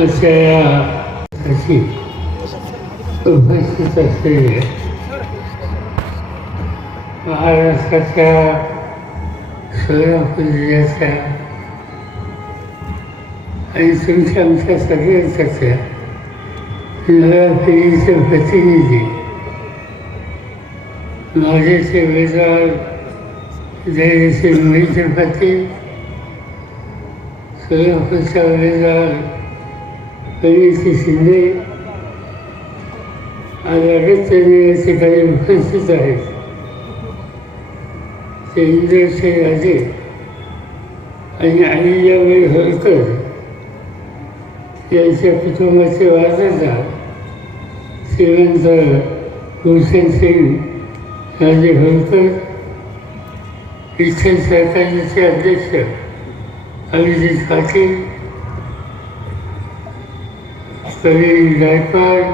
अशा या अशी उपस्थित असलेले महाराष्ट्राच्या सोलापूर जिल्ह्याच्या आणि तुमच्या आमच्या सगळ्यांच्या नव्या पिढीचे प्रतिनिधी माझेचे उमेदवार जयश्री मोहिते पाटील सोलापूरचा उमेदवार प्रणिती शिंदे आज अगत्यने या काही उपस्थित आहेत. ते इंद्रशे राजे आणि अनिजाबाई होळकर यांच्या कुटुंबाचे वारसदार श्रीमंत भूषण सिंग राजे होळकर विठ्ठल सहकारीचे अध्यक्ष अभिजित पाटील प्रवीण गायकवाड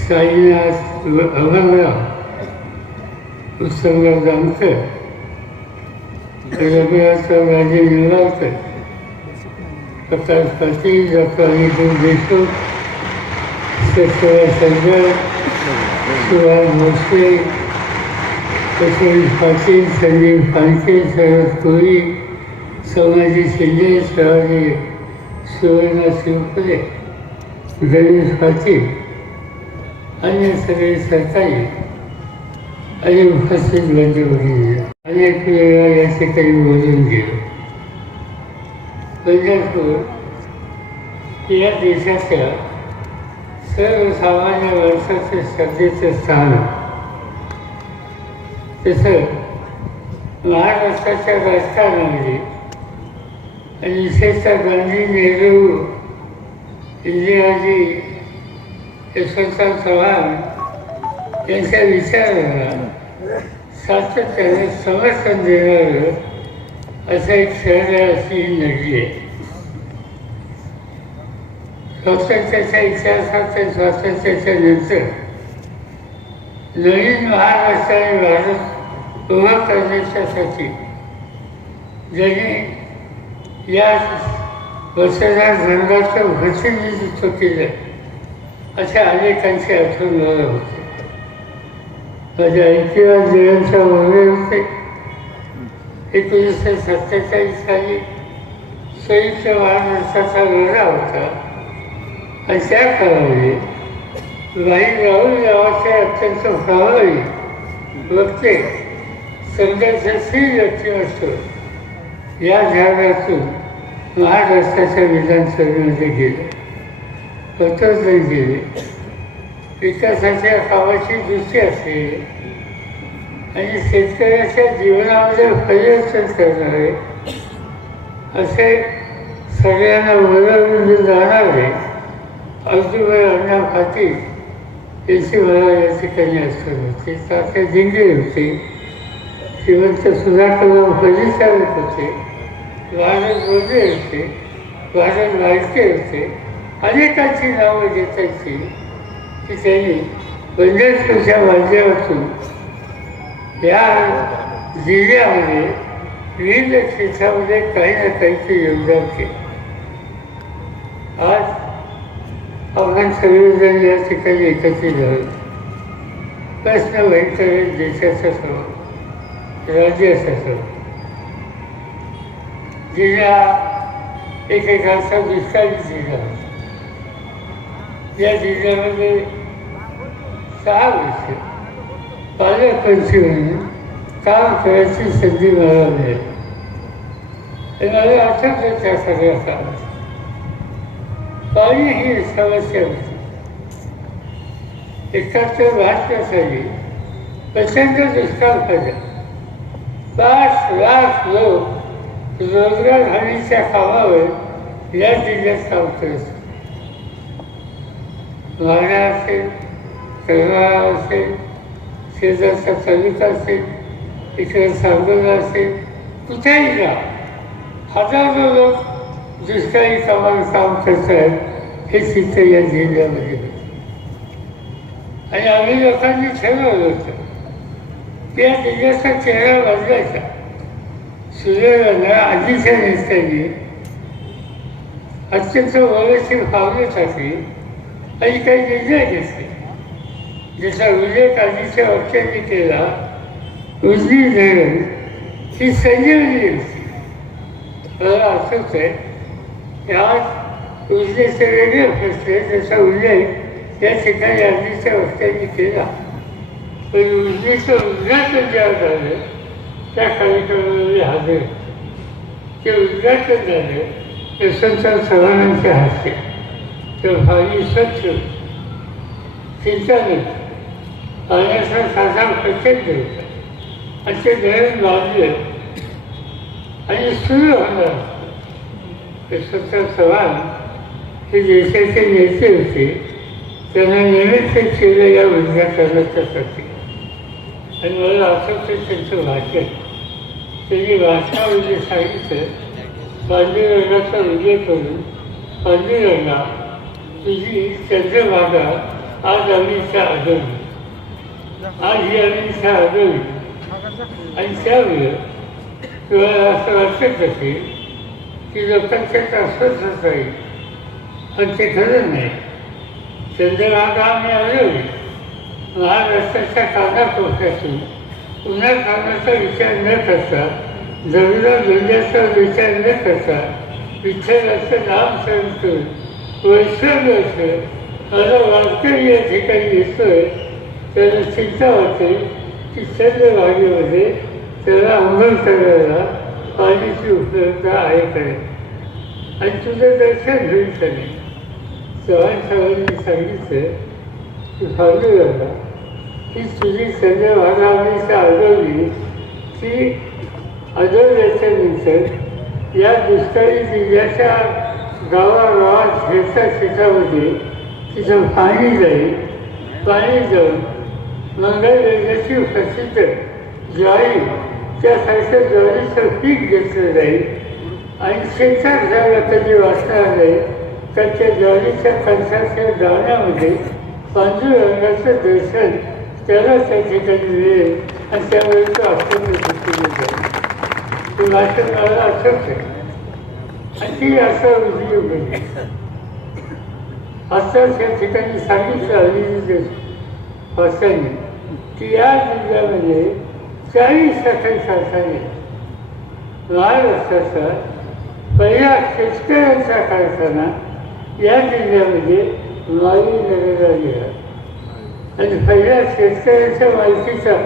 साईनाथ अमरराव उत्सवराव जामकर रघुनाथराव राजे निंबाळकर प्रकाश पाटील डॉक्टर अनिल देशमुख शेखर सरगर सुभाष भोसले यशवंत पाटील संजीव फाळके शरद कोळी समाजी शिंदे शिवाजी सुवर्णा शिवपुरे गणेश पाटील अन्य सगळे सरकारी. आणि उपस्थित बंधू अनेक वेळा या ठिकाणी बोलून गेलो पंढरपूर या देशाच्या सर्वसामान्य माणसाचं श्रद्धेचं स्थान. तसं महाराष्ट्राच्या राजकारणामध्ये आणि विशेषतः गांधी नेहरू इंदिराजी यशवंतराव चव्हाण यांच्या विचाराला सातत्याने समर्थन देणारं असं एक शहर अशी ही नगरी आहे स्वातंत्र्याच्या इतिहासात आणि स्वातंत्र्याच्या नंतर नवीन महाराष्ट्र आणि भारत उभा करण्याच्यासाठी ज्यांनी या वसुधार धर्माचं प्रतिनिधित्व केलं अशा अनेकांची आठवण होते. माझ्या ऐकिवाद जयंत वगैरे होते. एकोणीसशे सत्तेचाळीस साली संयुक्त महाराष्ट्राचा लढा होता. आणि त्या काळामध्ये राई राहुल गावाचे अत्यंत प्रभावी वक्ते संघर्षशील व्यक्तिमत्व या झाडातून महाराष्ट्राच्या विधानसभेमध्ये गेले. स्वतंत्र गेले. विकासाच्या कामाची दृष्टी असलेली आणि शेतकऱ्याच्या जीवनामध्ये परिवर्तन करणारे असे सगळ्यांना मनोरंजन जाणारे अब्दुल अण्णा पाटील यांची मला या ठिकाणी असत होते. तात्या जिंगे होते. श्रीमंत सुधाकरराव परिचारक होते. भारत मोदे होते भारत नायके होते. अनेकांची नावं घेतायची. की त्यांनी पंढरपूरच्या माध्यमातून या जिल्ह्यामध्ये विविध क्षेत्रामध्ये काही ना काहीचे योगदान केलं. आज आपण सगळेजण या ठिकाणी एकत्रित झालो प्रश्न भयंकर देशाचा सर्व राज्याचा सर्व. जिल्हा एकेकाचा विस्तारित जिल्हा या जिल्ह्यामध्ये सहा वर्ष पालकमंत्री म्हणून काम करायची संधी मला मिळाली. आणि मला आठवतं त्या सगळ्या कामात पाणी ही समस्या होती. एकाहत्तर बहात्तर प्रचंड दुष्काळ पडला. पाच लाख लोक रोजगार हमीच्या कामावर या जिल्ह्यात काम करत वारणा असेल करमाळा असेल शेजारचा तालुका असेल इकडे सांगोला असेल कुठेही जा. हजारो लोक दुष्काळी कामावर काम करत आहेत हे चित्र या जिल्ह्यामध्ये. आणि आम्ही लोकांनी ठरवलं होतं त्या जिल्ह्याचा चेहरा बदलायचा. सुदैवानं आधीच्या नेत्यांनी अत्यंत व्यवस्थित पावण्यासाठी आणि काही निर्णय घेतले. जसा उल्लेख आधीच्या वाक्यांनी केला उजनी धरण ही संजीवनी होती. मला असंच आहे की आज उजनीचे वेगळे प्रश्न जसा उल्लेख या ठिकाणी आधीच्या वक्त्यांनी केला पण उजनीचं उद्घाटन जेव्हा झालं त्या कार्यक्रमामध्ये हजर ते उद्घाटन झालं यशवंत चव्हाणांच्या हस्ते तर भावी स्वच्छ चिंता पाण्याचा साधा प्रचंड होता आणि ते धरण बांधलं आणि सुरू होणार. यशवंत चव्हाण हे देशाचे नेते होते. त्यांना निमित्त केलं या उद्घाटनाच्यासाठी आणि मला आठवतं त्यांचं भाषण त्यांनी म्हणजे सांगितलं पांडुरंगाचा विजय करून पांडुरंगा तुझी चंद्रभागा आज आम्हीच्या आढळली आज ही आम्हीच्या आढळली आणि त्यामुळे तुम्हाला असं वाटत असेल की लोकांच्या अस्वस्थ आहे. पण ते खरं नाही. चंद्रभागा आम्ही आढळली महाराष्ट्राच्या कानाकोपऱ्यातून पुन्हा कामाचा विचार न करता जमीला घेण्याचा विचार न करता विठ्ठलाचं नाम स्मरण करून असं मला वारकरी या ठिकाणी येतोय त्याला चिंता होते की सर्व भागेमध्ये त्याला अंगण करायला पाण्याची उपलब्धता आहे काय आणि तुझं दर्शन होईल का नाही. चव्हाण साहेबांनी सांगितलं की फांदूला ही तुझी चंद्रभागामध्ये आढळली ती याच्या नंतर या दुष्काळी जिल्ह्याच्या गावागावात शेता शेतामध्ये तिथं पाणी जाईल. पाणी जाऊन मंगळवेगाची प्रसिद्ध ज्वारी त्यासारखं ज्वारीचं पीक घेतलं जाईल. आणि शेतात जायला कधी वाचणार नाही तर त्या ज्वारीच्या कणसाच्या दाण्यामध्ये पांढऱ्या दर्शन त्याला त्या ठिकाणी मिळेल आणि त्यावेळी तो अत्यंत दिसून जाईल ते भाषण मला आहे आणि ती असं उजवी होती. असंच या ठिकाणी सांगितलं अभिजित भाषांनी की या जिल्ह्यामध्ये चाळीस टक्के कारखाने महाराष्ट्राचा पहिला शेतकऱ्यांचा कारखाना या जिल्ह्यामध्ये माली नगरला आणि पहिल्या शेतकऱ्याच्या मालकीचा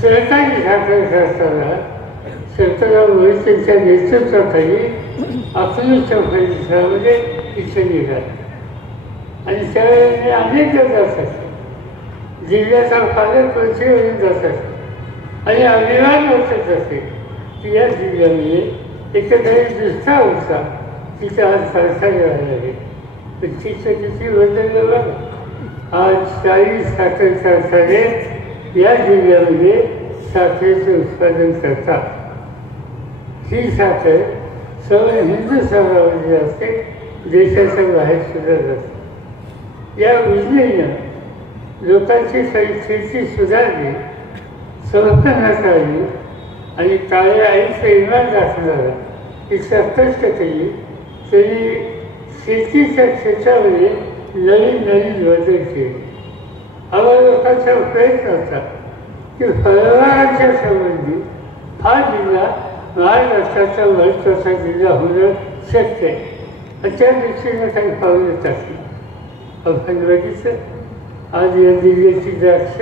सहकारी साखर असताना सरकारराव मोहितेंच्या नेतृत्वाखाली अकलूच्या परिसरामध्ये इथे निघाले आणि त्यावेळेला अनेक जात जातात जिल्ह्याचा पालकमंत्री म्हणून जातात आणि अभिमान वाटत असे की या जिल्ह्यामध्ये एकंदरीत दुसरा होता तिथं आज कारखाने आहे. पण तिथं किती बदललं बघा आज चाळीस साखर कारखाने या जिल्ह्यामध्ये साखरेचे उत्पादन करतात. ही साखर सर्व हिंदू असते देशाच्या बाहेर सुद्धा जाते. या योजनेनं लोकांची परिस्थिती सुधारली संस्थानात आली आणि काळ्या आईचं इमान दाखवणारा इतका कष्ट केली तरी शेतीच्या क्षेत्रामध्ये नवीन नवीन बदल केले. आम्हा लोकांचा प्रयत्न होता की फळबागांच्या संबंधी हा जिल्हा महाराष्ट्राचा महत्त्वाचा जिल्हा होणं शक्य आहे. त्या दृष्टीनं काही पावलं टाकली आज या जिल्ह्याची द्राक्ष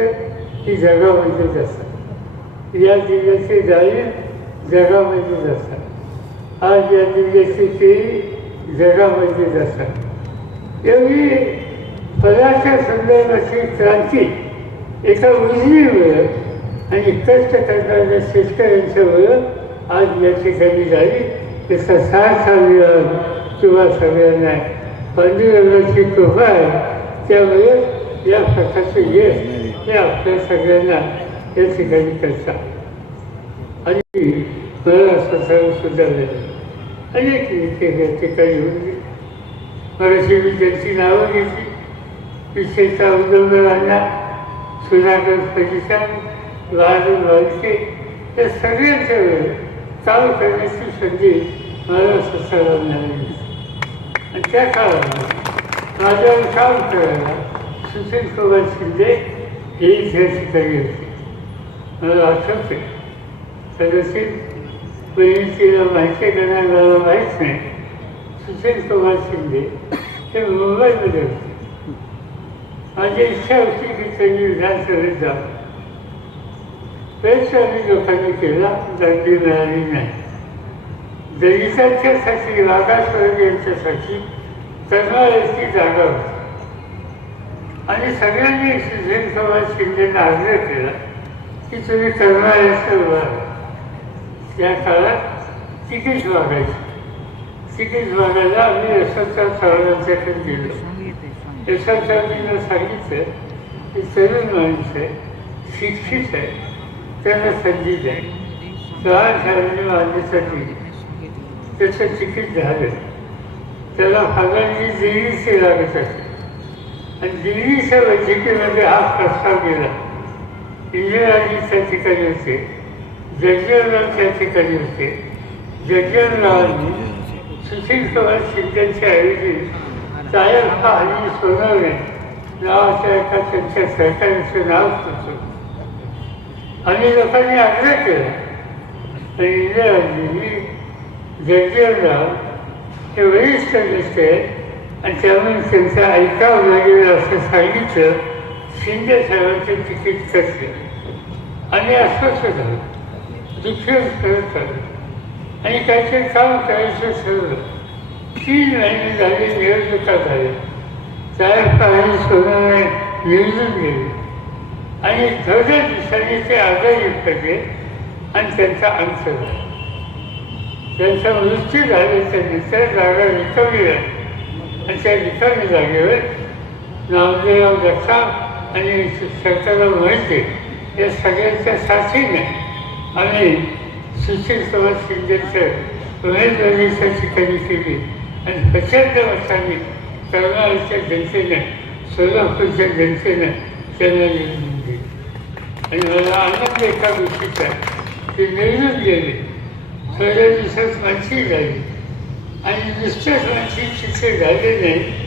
ही जगामध्येच असतात. या जिल्ह्याची डाळिंब जगामध्येच असतात. आज या जिल्ह्याची केळी जगामध्येच असतात. एवढी पदाच्या संदर्भाची क्रांती एका उजवीमुळं आणि कष्ट करणाऱ्या शेतकऱ्यांच्यामुळं आज या ठिकाणी झाली. त्याचा साथ अभिमान किंवा सगळ्यांना. पंडितांची कृपा आहे. त्यामुळे या प्रकारचं यश हे आपल्या सगळ्यांना या ठिकाणी करतात आणि मला स्वतः सुद्धा अनेक नेते या ठिकाणी बरेचसे मराठी मी त्यांची नावं घेतली. विशेषतः उद्योगांना सुधाकर फलिता बहादूर वालके या सगळ्यांच्या वेळ चालू करण्याची संधी मला स्वतःला मिळाली आणि त्या काळामध्ये माझ्यावर काम करायला सुशील कुमार शिंदे हे इथे ठिकाणी होते. मला आठवते. कदाचित तिला माहिती आहे मला माहीत नाही. सुशील कुमार शिंदे हे मुंबईमध्ये होते माझी इच्छा होती की त्यांनी विधानसभेत जावं प्रयत्न आम्ही लोकांनी केला दंडी मिळाली नाही दलितांच्यासाठी मागासवर्गीयांच्यासाठी तलवारीची जागा होती आणि सगळ्यांनी सुशील कुमार शिंदेला आग्रह केला की तुम्ही तलवारीचं उभा त्या काळात तिकीट मागायची तिकीट मागायला आम्ही यशवंतराव चव्हाणांच्याकडे गेलो यशवंतरावजींना सांगितलं की तरुण माणूस आहे शिक्षित आहे त्यांना संधी द्या. चव्हाण साहेबांनी मागणीसाठी त्याचं तिकीट झालं. त्याला भागांनी दिल्लीचे लागत असे. आणि दिल्लीच्या वैद्यकीमध्ये हा प्रस्ताव गेला. इंदिराजी त्या ठिकाणी होते जगजीवनराव त्या ठिकाणी होते. जगजीवनरावांनी सुशील कुमार शिंदेच्या ऐवजी तायप्पा आणि सोनवणे नावाच्या एका त्यांच्या सहकार्याचं नाव सुचवलं आणि लोकांनी आग्रह केला आणि इंदिराजींनी जगजीवनराव हे वरिष्ठ दिसते आणि त्यामुळे त्यांचं ऐकावं लागेल असं सांगितलं शिंदे साहेबांचे तिकीट कसले आणि अस्वस्थ झालं दुःखी करत आलं आणि काहीतरी काम करायचं ठरलं. तीन महिने झाले निवडणुका झाल्या चार पाणी सोडवणे निवडून गेले. आणि थोड्या दिवसांनी ते आजारी पडले आणि त्यांचा अंत झाला. त्यांचा मृत्यू झाल्याच्यानंतर जागा रिकामी आणि त्या रिकामी जागेवर नामदेव जगताप आणि सरकारला माहिती या सगळ्यांच्या साथीने आम्ही सुशील कुमार शिंदेचं उमेदवारीच्या ठिकाणी केली. आणि प्रचंड वर्षांनी करणाऱ्याच्या जनतेने सोलापूरच्या जनतेने त्यांना निवडून दिली. आणि मला आनंद एका गोष्टीचा ते निवडून गेले. थोड्या दिवसात माणशी झाली आणि नुसत्याच माणशी शिक्षण झाले नाही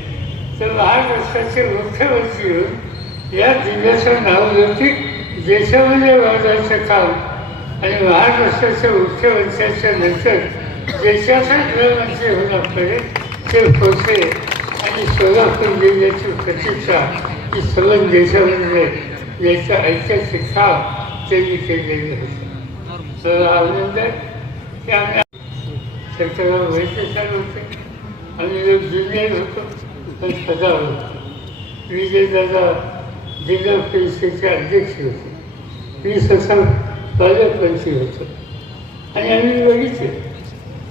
तर महाराष्ट्राचे मुख्यमंत्री होऊन या जिल्ह्याचं नाव लौकिक देशामध्ये वाढवायचं काम आणि महाराष्ट्राच्या उच्च मुख्यमंत्र्याच्या नंतर देशाचा गृहमंत्री होण्यापर्यंत ते पोचले आणि सोलापूर जिल्ह्याची प्रतिष्ठा ही सर्व देशामध्ये याचं ऐतिहासिक काम त्यांनी केलेलं होतं. तर आनंद आहे की आम्ही सरकारला माहिती होते आम्ही लोक जुनियर होतो पण सदा होतो. विजयदादा जिल्हा परिषदेचे अध्यक्ष होते. मी स्वतः पालकमंत्री होतो. आणि आम्ही बघितले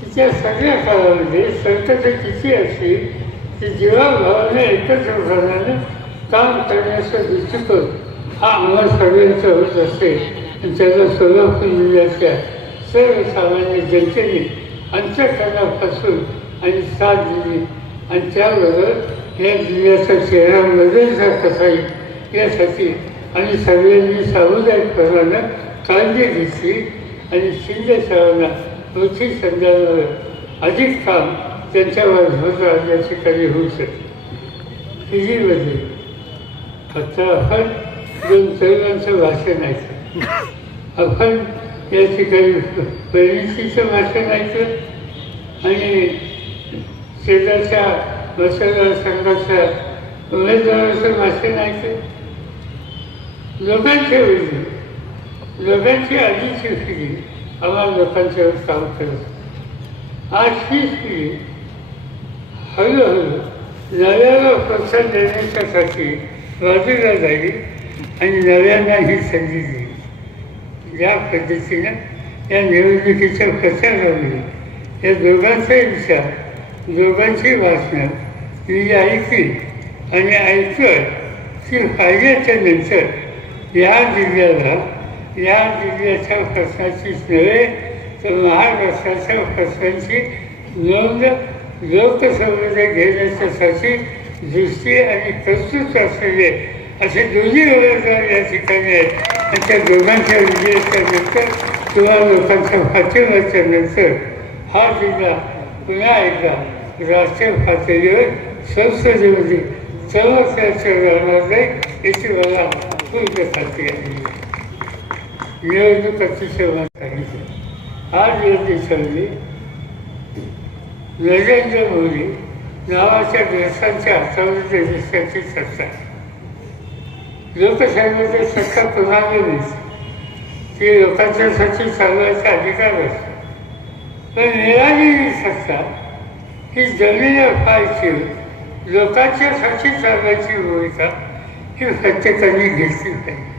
तिच्या सगळ्या काळामध्ये संकट किती अशी की जीवाभावाने एकत्र झाल्यानं काम करण्याचा दृष्टिकोन हा आम्हा सगळ्यांचा होत असते आणि त्याला सोलापूर जिल्ह्याच्या सर्वसामान्य जनतेने अंतकरणापासून आणि साथ दिली. आणि त्याबरोबर या जिल्ह्याचा चेहरा बदलता कसा येईल. यासाठी आणि सगळ्यांनी सामुदायिकपणानं काळजी दिसली आणि शिंदे सरांना पृथ्वी संध्यावर अधिक काम त्यांच्यावर होत राहण्याची काही होऊ शकते? हिजीमध्ये फक्त आपण दोन तरुणांचं भाषण ऐकलं आपण या ठिकाणी परिणितीचं भाषण ऐकलं आणि शेजारच्या मतदारसंघाच्या उमेदवाराचं भाषण ऐकलं लोकांच्या वेळी लोकांची आधीची पिढी आम्हाला लोकांच्यावर काम करत. आज ही पिढी हळूहळू नव्याला प्रोत्साहन देण्याच्यासाठी बाजूला जाईल आणि नव्यांना ही संधी देईल. या पद्धतीनं या निवडणुकीच्या प्रचारामध्ये या दोघांचा विचार दोघांची भाषणं मी ऐकली आणि ऐकत की फायद्याच्या नंतर या जिल्ह्याला या जिल्ह्याच्या प्रश्नाचीच नव्हे तर महाराष्ट्राच्या प्रश्नांची नोंद लोकसभेने घेण्याच्यासाठी दृष्टी आणि प्रस्तुत असलेले असे दोन्ही उमेदवार या ठिकाणी आहेत. आणि त्या दोघांच्या विजयाच्या नंतर किंवा लोकांच्या पाठिंब्याच्या नंतर हा जिल्हा पुन्हा एकदा राष्ट्रीय पातळीवर संसदेमध्ये समस्याच्या राहणार नाही याची मला पूर्ण खात्री आहे निवडणूक सेवा सांगितली आज या देशामध्ये नरेंद्र मोदी नावाच्या देशांच्या हातावर त्या सत्ता लोकशाहीमध्ये सत्ता कोणाला नसते ती लोकांच्यासाठी चालवायचा अधिकार असतो. पण मिळालेली सत्ता ही जमिनीवर पाहायची लोकांच्यासाठी चालवायची भूमिका ही प्रत्येकाने घेतली पाहिजे.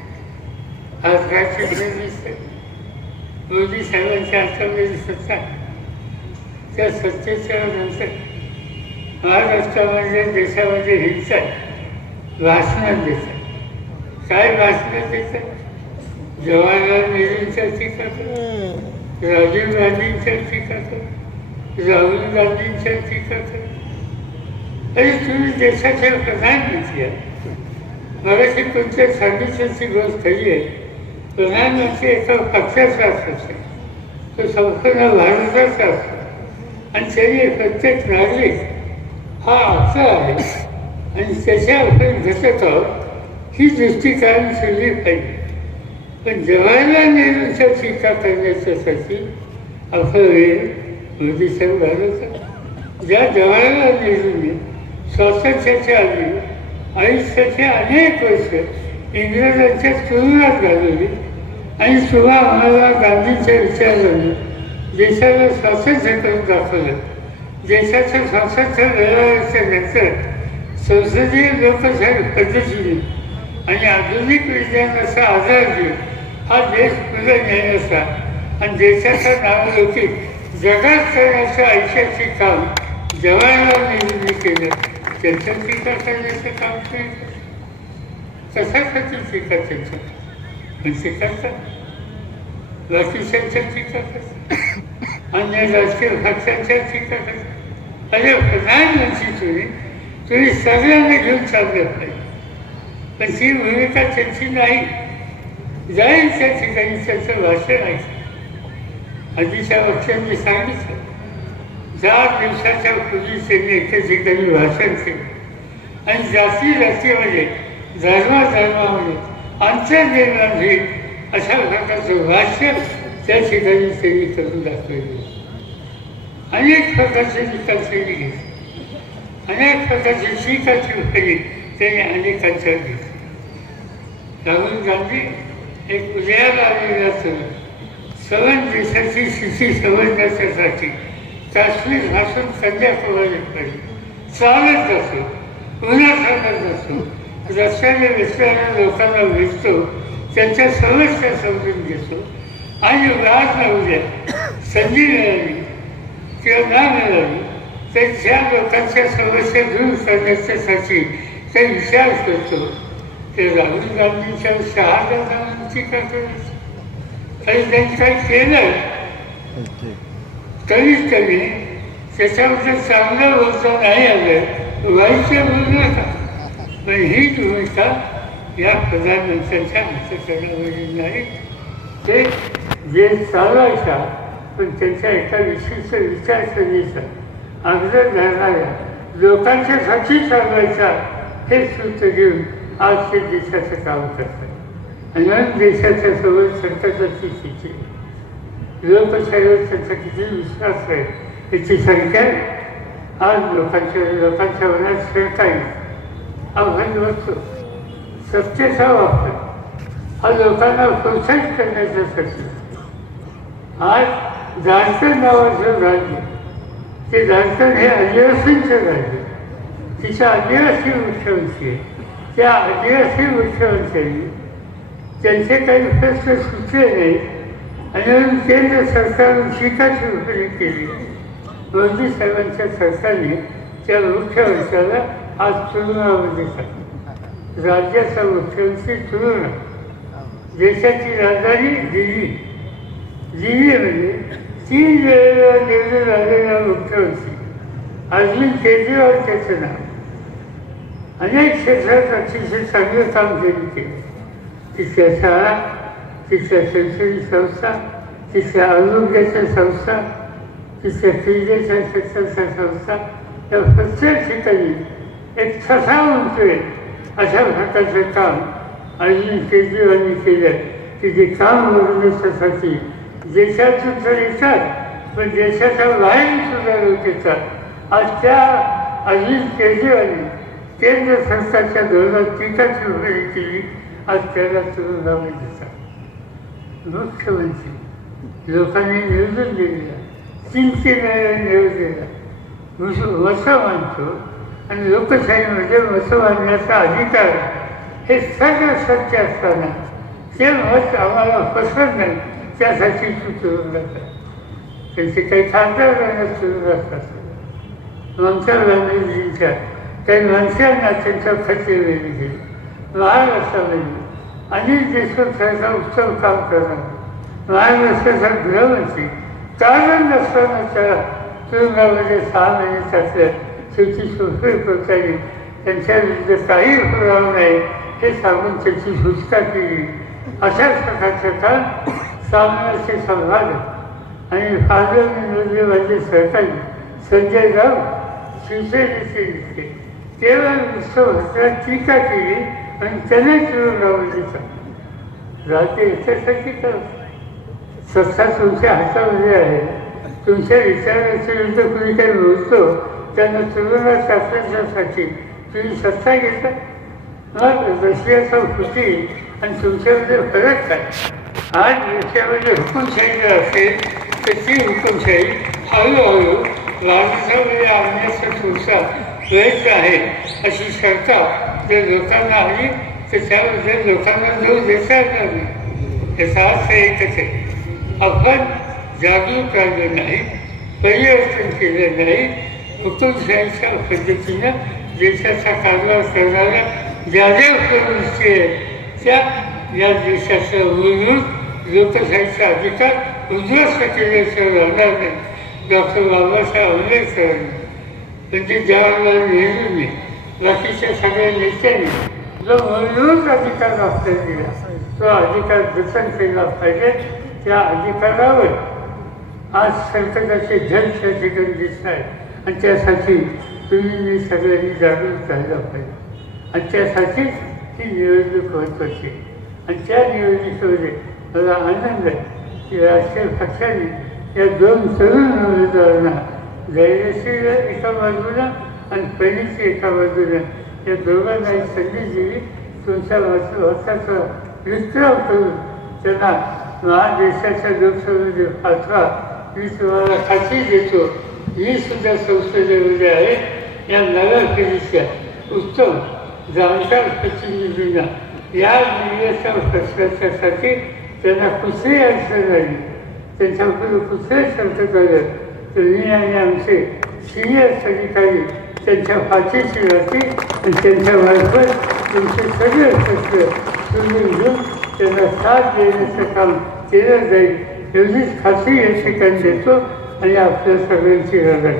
आज काय चित्र दिसतं मोदी साहेबांच्या हातामध्ये सत्ता. त्या सत्तेच्या नंतर महाराष्ट्रामध्ये देशामध्ये हिंसा आहे भाषणं देतात. काय भाषणं देतात? जवाहरलाल नेहरूंच्या टीका करतात राजीव गांधींच्या टीका करतात राहुल गांधींच्या टीका करतात अरे तुम्ही देशाचे प्रधानमंत्री आहात. मगाशी कोणत्या सांगितल्याची गोष्ट खरी आहे. प्रधानमंत्री एका पक्षाचा असतो तो संपूर्ण भारताचा असतो आणि त्याने प्रत्येक नागरिक हा असा आहे. आणि त्याच्या आपण घटत आहोत ही दृष्टी कायम ठेवली पाहिजे. पण जवाहरलाल नेहरूंच्या टीका करण्याच्यासाठी आपला वेळ मोदी साहेब घालवतात ज्या जवाहरलाल नेहरूंनी स्वातंत्र्याच्या आधी आयुष्याचे अनेक वर्ष इंग्रजांच्या तुरुंगात घालवली आणि सुभा आम्हाला गांधींच्या विचारानं देशाला स्वातंत्र्य करून दाखवलं. देशाचं स्वातंत्र्य मिळवल्याच्या नंतर संसदीय लोकशाही पद्धतीने आणि आधुनिक विज्ञानाचा आधार घेऊन हा देश पुढे नेण्याचा आणि देशाचं नावलौकिक जगात करण्याचं ऐतिहासिक काम जवाहरलाल नेहरूंनी केलं. त्यांचं टीका करण्याचं काम केलं. कशासाठी टीका त्यांचं म्हणजे करतात बाकीच्यांच्या अन्य राजकीय पक्षांच्या टीका करतात अरे प्रधानमंत्री तुम्ही तुम्ही सगळ्यांना घेऊन चाललं पाहिजे पण ती भूमिका त्यांची नाही। जाईल त्या ठिकाणी त्याचं भाषण ऐकलं आधीच्या वक्त्यांनी सांगितलं चार दिवसाच्या पूर्वी त्यांनी एका ठिकाणी भाषण केलं आणि जाती जातीमध्ये धर्माधर्मामध्ये अंतर निर्माण होईल अशा प्रकारचं भाष्य त्या ठिकाणी त्यांनी करून दाखवले अनेक प्रकारचे निकाल त्यांनी घेतले अनेक प्रकारची टीकाची फळी त्यांनी अनेकांच्या घेतली. राहुल गांधी एक उदयाला आलेला असं सवन देशाची स्थिती समजण्याच्यासाठी काश्मीर भाषणपासून पडली चालत असो पुन्हा चालत असो रस्त्याने रस्त्याने लोकांना भेटतो त्यांच्या समस्या समजून घेतो. आणि आज ना उद्या संधी मिळाली किंवा ना मिळाली तर ज्या लोकांच्या समस्या दूर करण्याच्यासाठी ते विचार करतो. ते राहुल गांधींच्या शहादा टीका करायची आणि त्यांनी काही केलं कमीत कमी त्याच्याबद्दल चांगलं बोलता नाही आलं वाईटचं बोलू नका. नाही ही भूमिका या प्रधानमंत्र्यांच्या अंतकरणामध्ये नाही. ते जे चालवायचा पण त्यांच्या एका विशिष्ट विचारसरणीचा अग्र धरणाऱ्या लोकांच्यासाठी चालवायचा हे सूत्र घेऊन आज ते देशाचं काम करतात. आणि म्हणून देशाच्या सोबत संकटाची स्थिती लोकशाहीवर त्यांचा किती विश्वास आहे याची संख्या आज लोकांच्या लोकांच्या मनात शंका येईल. आव्हान बघतो सत्तेचा वापर. हा लोकांना प्रोत्साहित करण्याच्यासाठी आज झारखंड नावाचं राज्य ते झारखंड हे आदिवासींचं राज्य. तिच्या आदिवासी मुख्यमंत्री आहे त्या आदिवासी मुख्यमंत्र्यांनी त्यांचे काही प्रश्न सुचले नाही. आणि म्हणून केंद्र सरकारने टीकाची उपरी केली. मोदी साहेबांच्या सरकारने त्या मुख्यमंत्र्याला आज तुलनामध्ये राज्याचा मुख्यमंत्री तुलना देशाची राजधानी दिल्ली. दिल्लीमध्ये म्हणजे तीन वेळेला निवडून आलेला मुख्यमंत्री. अरविंद केजरीवाल त्याचं नाव. अनेक क्षेत्रात अतिशय चांगलं काम केले. ते तिथल्या शाळा तिथल्या शैक्षणिक संस्था तिथल्या आरोग्याच्या संस्था तिथल्या क्रीडेच्या क्षेत्राच्या संस्था त्या प्रत्येक ठिकाणी एक ठसा उमटोय अशा प्रकारचं काम अरविंद केजरीवालनी केलं. की जे काम वरून देशातून तर येतात पण देशाच्या बाहेर सुद्धा लोक येतात आज त्या अरविंद केजरीवालनी केंद्र सरकारच्या धोरणात टीका वगैरे केली आज त्याला तुरुंगावर देतात मुख्यमंत्री लोकांनी निवडून दिलेला चिंतेने निवडलेला. वसा मानतो आणि लोकशाहीमध्ये मत मांडण्याचा अधिकार हे सर्व सत्य असताना ते मत आम्हाला पसंत नाही. त्यासाठी तुरुंग जातात. त्यांचे काही खासदार तुरुंग असतात ममता बॅनर्जींच्या काही माणसांना त्यांच्या खचे वेगळी गेली. महाराष्ट्रामध्ये अनिल देशमुख सारखा उत्तम काम करणार. महाराष्ट्राचा गृहमंत्री. कारण नसताना त्याला तुरुंगामध्ये सहा महिने टाकलं त्याची सुखी प्रकारे त्यांच्या विरुद्ध काही होणार नाही. हे सांगून त्याची सुटका केली अशाच प्रकारचा काम सामन्याचे संवाद आणि फादर म्हणजे निवडले सहकारी संजय राव शिवसेनेचे नेते. तेव्हा विश्वभरात टीका केली आणि त्याने तुरुंगामध्ये टाकलं राहते याच्यासाठी तर सत्ता तुमच्या हातामध्ये आहे. तुमच्या विचाराच्या विरुद्ध कुणी काही बोलतो त्यांना सुरुवात टाकण्यासाठी तुम्ही सत्ता घेता मग रशियाचा कृती आणि तुमच्यामध्ये फरक काय? आज रशियामध्ये हुकुमशाही जर असेल तर ती हुकुमशाही हळूहळू भारतामध्ये आणण्याचा तुमचा प्रयत्न आहे अशी शंका जर लोकांना आली तर त्याबद्दल लोकांना दोष देता येणार नाही. याचा अर्थ एकच आहे. आपण जागरूक राहिलो नाही परिवर्तन केलं नाही हुकुमशाहीच्या पद्धतीनं देशाचा कारभार करणाऱ्या ज्या ज्या प्रवृत्ती आहेत. त्या या देशाचं मूलभूत लोकशाहीचा अधिकार उद्ध्वस्त केल्याशिवाय राहणार नाही. डॉक्टर बाबासाहेब आंबेडकरांनी म्हणजे जवाहरलाल नेहरूंनी बाकीच्या सगळ्या नेत्यांनी जो मूलभूत अधिकार आपल्याला दिला तो अधिकार जतन केला पाहिजे. त्या अधिकारावर आज संकटाचे जन त्या ठिकाणी दिसत आहे आणि त्यासाठी तुम्ही सगळ्यांनी जागरूक राहिला पाहिजे. आणि त्यासाठीच ती निवडणूक महत्त्वाची होती आणि त्या निवडणुकीमध्ये मला आनंद आहे की राजकीय पक्षाने या दोन तरुण उमेदवारांना धैर्यशील एका बाजूला आणि पहिलीची एका बाजूला या दोघांना एक संधी दिली. तुमच्या मातृभाषाचा विस्तार करून त्यांना महादेशाच्या लोकसभेमध्ये पाठवा. मी तुम्हाला खात्री देतो. मी सुद्धा संसदेमध्ये आहे या नगर पिढीच्या उत्तम जाणकार प्रतिनिधींना या निर्णयाच्या प्रश्नाच्यासाठी त्यांना कुठलीही अडचण झाली त्यांच्याकडे कुठलंही संकट आलं तर मी आणि आमचे सिनियर अधिकारी त्यांच्या पाठीशी राहतील आणि त्यांच्यामार्फत तुमचे सगळे प्रश्न समजून घेऊन त्यांना साथ देण्याचं काम केलं जाईल. एवढीच खात्री या ठिकाणी देतो. आणि आपल्या सगळ्यांची रजा